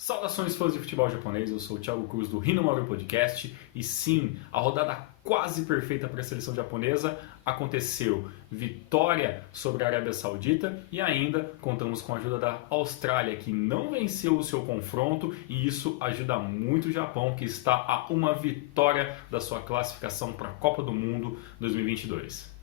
Saudações fãs de futebol japonês, eu sou o Thiago Cruz do Hinomaru Podcast e sim, a rodada quase perfeita para a seleção japonesa aconteceu. Vitória sobre a Arábia Saudita e ainda contamos com a ajuda da Austrália, que não venceu o seu confronto, e isso ajuda muito o Japão, que está a uma vitória da sua classificação para a Copa do Mundo 2022.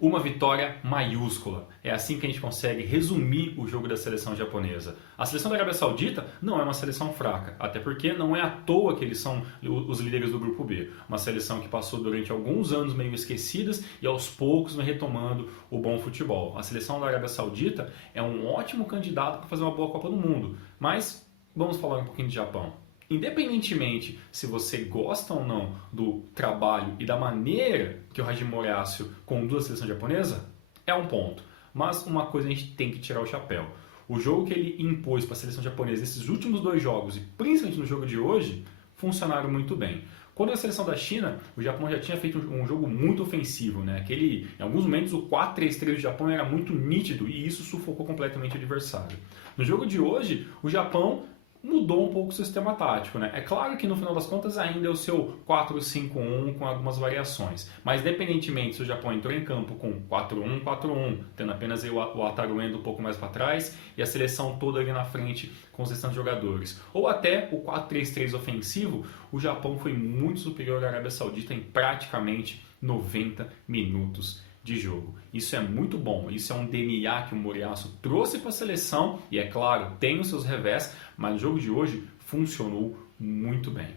Uma vitória maiúscula. É assim que a gente consegue resumir o jogo da seleção japonesa. A seleção da Arábia Saudita não é uma seleção fraca, até porque não é à toa que eles são os líderes do grupo B. Uma seleção que passou durante alguns anos meio esquecidas e aos poucos vem retomando o bom futebol. A seleção da Arábia Saudita é um ótimo candidato para fazer uma boa Copa do Mundo. Mas vamos falar um pouquinho de Japão. Independentemente se você gosta ou não do trabalho e da maneira que o Hajime Moriyasu conduz a seleção japonesa, é um ponto. Mas uma coisa a gente tem que tirar o chapéu. O jogo que ele impôs para a seleção japonesa nesses últimos dois jogos, e principalmente no jogo de hoje, funcionaram muito bem. Quando a seleção da China, o Japão já tinha feito um jogo muito ofensivo, né? Em alguns momentos o 4-3-3 do Japão era muito nítido e isso sufocou completamente o adversário. No jogo de hoje, o Japão mudou um pouco o sistema tático, né? É claro que no final das contas ainda é o seu 4-5-1 com algumas variações, mas independentemente se o Japão entrou em campo com 4-1-4-1, tendo apenas o Wataru Endo um pouco mais para trás e a seleção toda ali na frente com os restantes jogadores, ou até o 4-3-3 ofensivo, o Japão foi muito superior à Arábia Saudita em praticamente 90 minutos de jogo. Isso é muito bom, isso é um DNA que o Moriyasu trouxe para a seleção e, é claro, tem os seus revés, mas o jogo de hoje funcionou muito bem.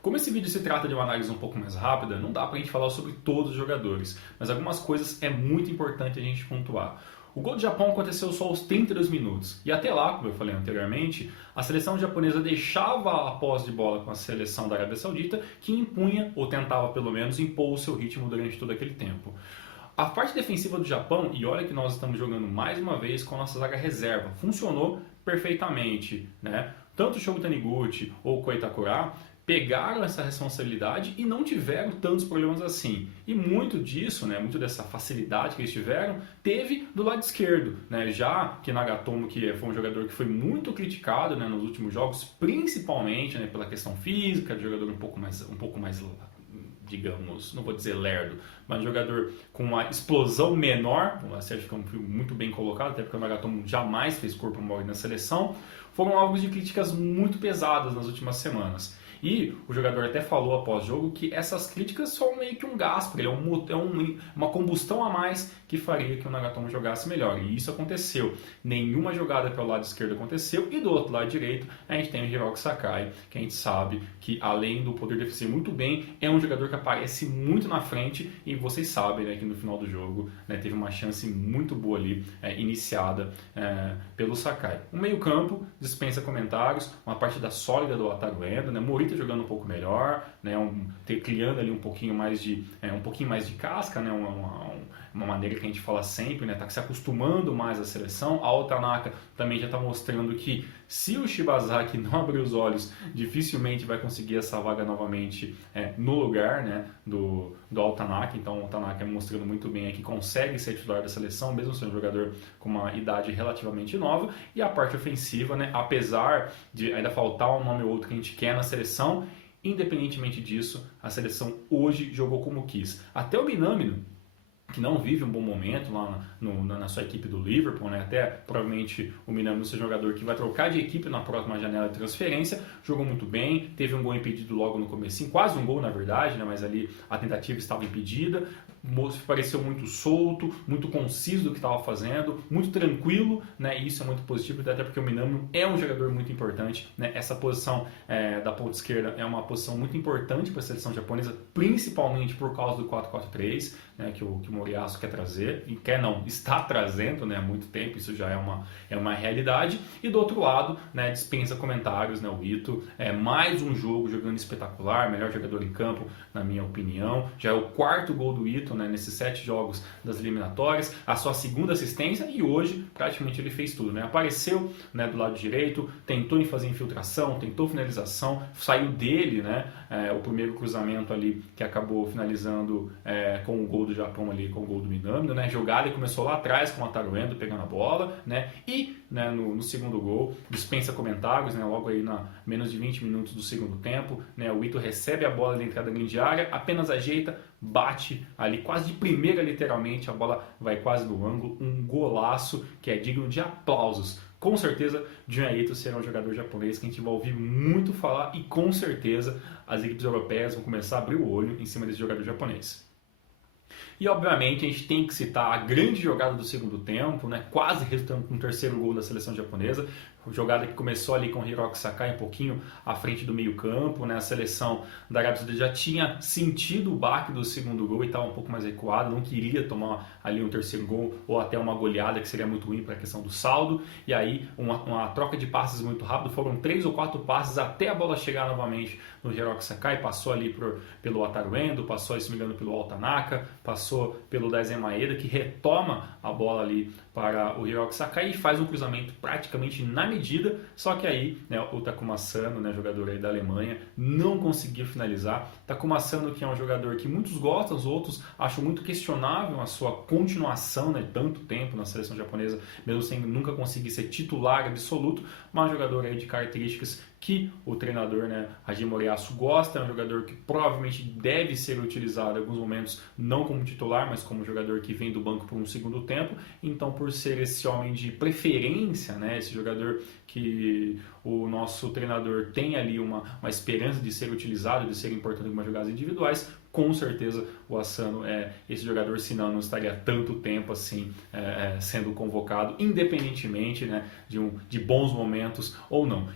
Como esse vídeo se trata de uma análise um pouco mais rápida, não dá para a gente falar sobre todos os jogadores, mas algumas coisas é muito importante a gente pontuar. O gol do Japão aconteceu só aos 32 minutos. E até lá, como eu falei anteriormente, a seleção japonesa deixava a posse de bola com a seleção da Arábia Saudita, que impunha, ou tentava pelo menos, impor o seu ritmo durante todo aquele tempo. A parte defensiva do Japão, e olha que nós estamos jogando mais uma vez com a nossa zaga reserva, funcionou perfeitamente, né? Tanto o Shogo Taniguchi ou o Koitakura pegaram essa responsabilidade e não tiveram tantos problemas assim. E muito disso, né, muito dessa facilidade que eles tiveram, teve do lado esquerdo, né? Já que Nagatomo, que foi um jogador que foi muito criticado, né, nos últimos jogos, principalmente, né, pela questão física, de jogador um pouco mais digamos, não vou dizer lerdo, mas um jogador com uma explosão menor, o Sérgio ficou muito bem colocado, até porque o Nagatomo jamais fez corpo mole na seleção, foram alvos de críticas muito pesadas nas últimas semanas. E o jogador até falou após o jogo que essas críticas são meio que um gás para ele, uma combustão a mais que faria que o Nagatomo jogasse melhor. E isso aconteceu. Nenhuma jogada pelo lado esquerdo aconteceu. E do outro lado direito, a gente tem o Hiroki Sakai, que a gente sabe que, além do poder defensivo muito bem, é um jogador que aparece muito na frente. E vocês sabem, né, que no final do jogo, né, teve uma chance muito boa ali, iniciada pelo Sakai. O meio-campo dispensa comentários, uma partida sólida do Wataru Endo, né? Morita jogando um pouco melhor, né? Criando ali um pouquinho mais de casca, né? Uma maneira que a gente fala sempre, né? Tá se acostumando mais à seleção. A Otanaka também já está mostrando que se o Shibazaki não abrir os olhos, dificilmente vai conseguir essa vaga novamente no lugar, né, do Otanaka. Então o Otanaka mostrando muito bem que consegue ser titular da seleção, mesmo sendo um jogador com uma idade relativamente nova. E a parte ofensiva, né, apesar de ainda faltar um nome ou outro que a gente quer na seleção, independentemente disso, a seleção hoje jogou como quis. Até o Minamino, que não vive um bom momento lá na sua equipe do Liverpool, né? Até provavelmente o Minamino seja um jogador que vai trocar de equipe na próxima janela de transferência, jogou muito bem, teve um gol impedido logo no começo, quase um gol na verdade, né? Mas ali a tentativa estava impedida, pareceu muito solto, muito conciso do que estava fazendo, muito tranquilo, né? E isso é muito positivo, até porque o Minamino é um jogador muito importante, né? Essa posição da ponta esquerda é uma posição muito importante para a seleção japonesa, principalmente por causa do 4-4-3, né? Que o Moriyasu quer trazer, e quer não, está trazendo, né, há muito tempo, isso já é uma realidade. E do outro lado, né, dispensa comentários, né, o Ito, mais um jogo jogando espetacular, melhor jogador em campo, na minha opinião. Já é o quarto gol do Ito, né, nesses 7 jogos das eliminatórias, a sua segunda assistência, e hoje praticamente ele fez tudo, né? Apareceu, né, do lado direito, tentou fazer infiltração, tentou finalização, saiu dele, né, o primeiro cruzamento ali que acabou finalizando com o gol do Japão ali, com o gol do Minamino, né? Jogada e começou lá atrás com o Ataruendo pegando a bola, né? E, né, no segundo gol, dispensa comentários, né? Logo aí na menos de 20 minutos do segundo tempo, né? O Ito recebe a bola da entrada da grande área, apenas ajeita, bate ali quase de primeira literalmente, a bola vai quase no ângulo, um golaço que é digno de aplausos. Com certeza, Junya Ito será um jogador japonês que a gente vai ouvir muito falar, e com certeza as equipes europeias vão começar a abrir o olho em cima desse jogador japonês. E obviamente a gente tem que citar a grande jogada do segundo tempo, né? Quase resultando com o terceiro gol da seleção japonesa. Jogada que começou ali com o Hiroki Sakai um pouquinho à frente do meio campo, né? A seleção da Arábia Saudita já tinha sentido o baque do segundo gol e estava um pouco mais recuada, não queria tomar ali um terceiro gol ou até uma goleada, que seria muito ruim para a questão do saldo. E aí uma troca de passes muito rápido, foram 3 ou 4 passes até a bola chegar novamente no Hiroki Sakai, passou ali pelo Ataruendo, passou, se não me engano, pelo Altanaka, passou pelo Daisen Maeda, que retoma a bola ali para o Hiroki Sakai e faz um cruzamento praticamente na medida, só que aí, né, o Takuma Sano, né, jogador aí da Alemanha, não conseguiu finalizar. Takuma Sano, que é um jogador que muitos gostam, os outros acham muito questionável a sua continuação, né, tanto tempo na seleção japonesa, mesmo sem nunca conseguir ser titular absoluto, mas um jogador aí de características que o treinador, né, Hajime Moriyasu gosta, é um jogador que provavelmente deve ser utilizado em alguns momentos, não como titular, mas como jogador que vem do banco por um segundo tempo. Então, por ser esse homem de preferência, né, esse jogador que o nosso treinador tem ali uma esperança de ser utilizado, de ser importante em algumas jogadas individuais, com certeza o Asano é esse jogador, senão não estaria tanto tempo assim sendo convocado, independentemente, né, de bons momentos ou não.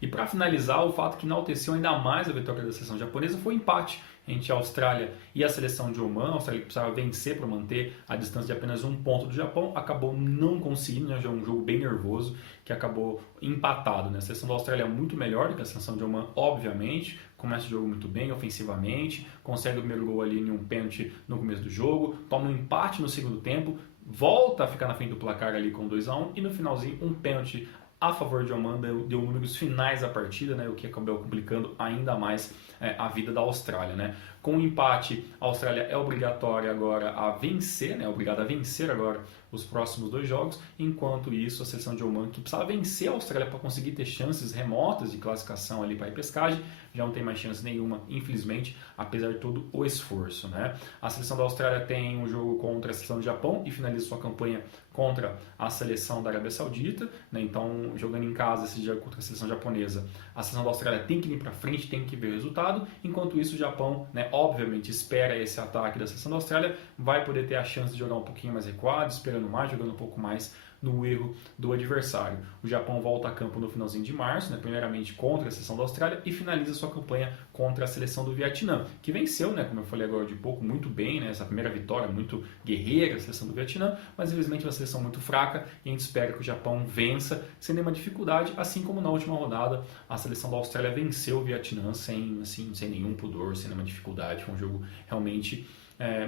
E para finalizar, o fato que enalteceu ainda mais a vitória da seleção japonesa foi o empate entre a Austrália e a seleção de Oman. A Austrália precisava vencer para manter a distância de apenas 1 ponto do Japão, acabou não conseguindo, né? Já é um jogo bem nervoso que acabou empatado, né? A seleção da Austrália é muito melhor do que a seleção de Oman, obviamente, começa o jogo muito bem ofensivamente, consegue o primeiro gol ali em um pênalti no começo do jogo, toma um empate no segundo tempo, volta a ficar na frente do placar ali com 2-1 e no finalzinho um pênalti a favor de Oman, deu números finais da partida, né, o que acabou complicando ainda mais a vida da Austrália, né? Com o empate, a Austrália é obrigatória agora a vencer, né, obrigada a vencer agora os próximos 2 jogos, enquanto isso a seleção de Oman, que precisava vencer a Austrália para conseguir ter chances remotas de classificação ali para a repescagem, já não tem mais chance nenhuma, infelizmente, apesar de todo o esforço, né? A seleção da Austrália tem um jogo contra a seleção do Japão e finaliza sua campanha contra a seleção da Arábia Saudita, né? Então, jogando em casa esse dia contra a seleção japonesa, a seleção da Austrália tem que ir para frente, tem que ver o resultado, enquanto isso o Japão, né, obviamente espera esse ataque da seleção da Austrália, vai poder ter a chance de jogar um pouquinho mais recuado, esperando mais, jogando um pouco mais no erro do adversário. O Japão volta a campo no finalzinho de março, né, primeiramente contra a seleção da Austrália, e finaliza sua campanha contra a seleção do Vietnã, que venceu, né, como eu falei agora de pouco, muito bem, né, essa primeira vitória muito guerreira, a seleção do Vietnã, mas infelizmente é uma seleção muito fraca e a gente espera que o Japão vença sem nenhuma dificuldade, assim como na última rodada a seleção da Austrália venceu o Vietnã sem nenhum pudor, sem nenhuma dificuldade, foi um jogo realmente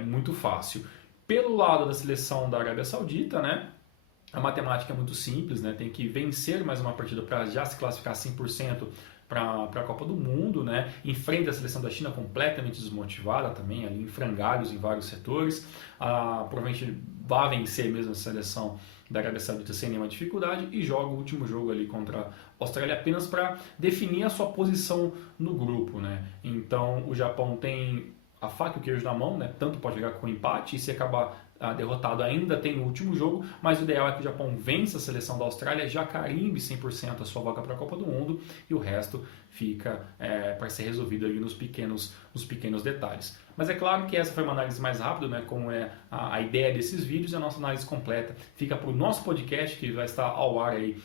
muito fácil. Pelo lado da seleção da Arábia Saudita, né, a matemática é muito simples, né? Tem que vencer mais uma partida para já se classificar 100% para a Copa do Mundo, né? Enfrenta a seleção da China completamente desmotivada também, ali em frangalhos em vários setores. Provavelmente vai vencer mesmo a seleção da Arábia Saudita sem nenhuma dificuldade e joga o último jogo ali contra a Austrália apenas para definir a sua posição no grupo, né? Então o Japão tem a faca e o queijo na mão, né? Tanto pode jogar com empate e se acabar derrotado ainda tem o último jogo, mas o ideal é que o Japão vença a seleção da Austrália, já carimbe 100% a sua vaga para a Copa do Mundo e o resto fica para ser resolvido ali nos pequenos detalhes. Mas é claro que essa foi uma análise mais rápida, né, como é a ideia desses vídeos, e a nossa análise completa fica para o nosso podcast, que vai estar ao ar aí,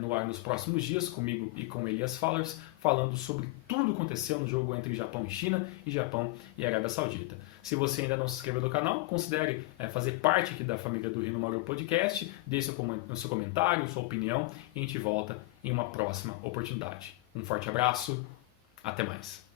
no ar nos próximos dias, comigo e com Elias Fallers, falando sobre tudo o que aconteceu no jogo entre Japão e China e Japão e Arábia Saudita. Se você ainda não se inscreveu no canal, considere fazer parte aqui da família do Rino Mauro Podcast, deixe o seu comentário, sua opinião e a gente volta em uma próxima oportunidade. Um forte abraço, até mais.